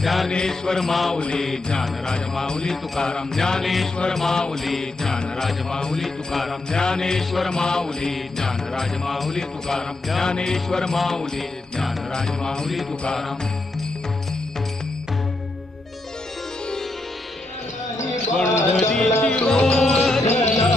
ज्ञानेश्वर माऊली ज्ञानराज माऊली तुकाराम ज्ञानेश्वर माऊली ज्ञानराज माऊली तुकाराम ज्ञानेश्वर माऊली ज्ञानराज माऊली तुकाराम ज्ञानेश्वर माऊली ज्ञानराज माऊली तुकाराम पंढरीची वारी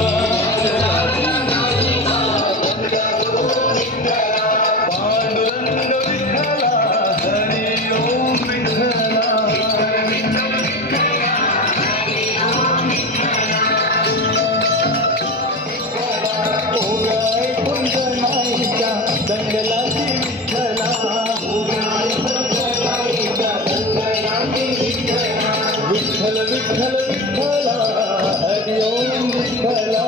विठ्ठल विठ्ठल विठ्ठला हरि ओम विठ्ठला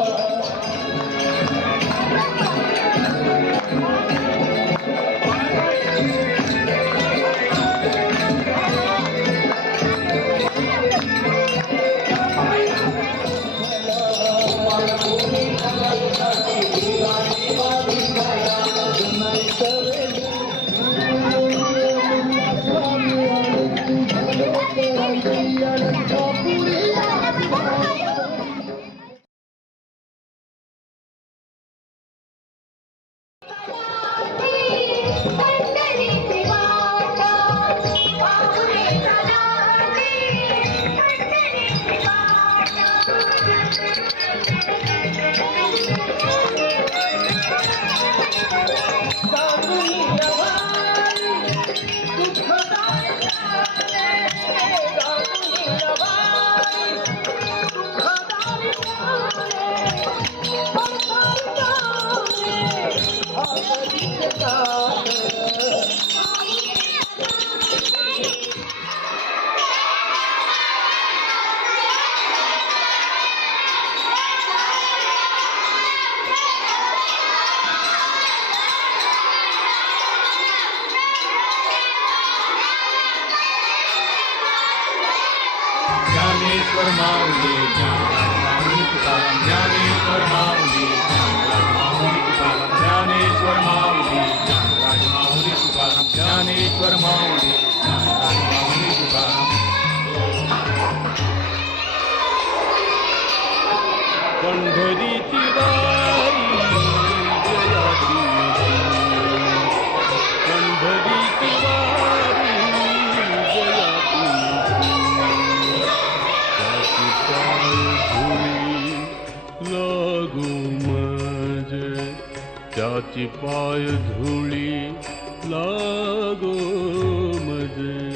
ज्ञानेश्वर माऊली ज्ञानराज माऊली तुकाराम ज्ञानेश्वर माऊली ज्ञानराज माऊली तुकाराम ज्ञानेश्वर माऊली ज्ञानराज माऊली तुकाराम ज्ञानेश्वर माऊली ज्ञानराज माऊली तुकाराम पंढरीची वारी जयाची पंढरीची वारी जयाची लागू माझे त्याची पाय धुळी लागो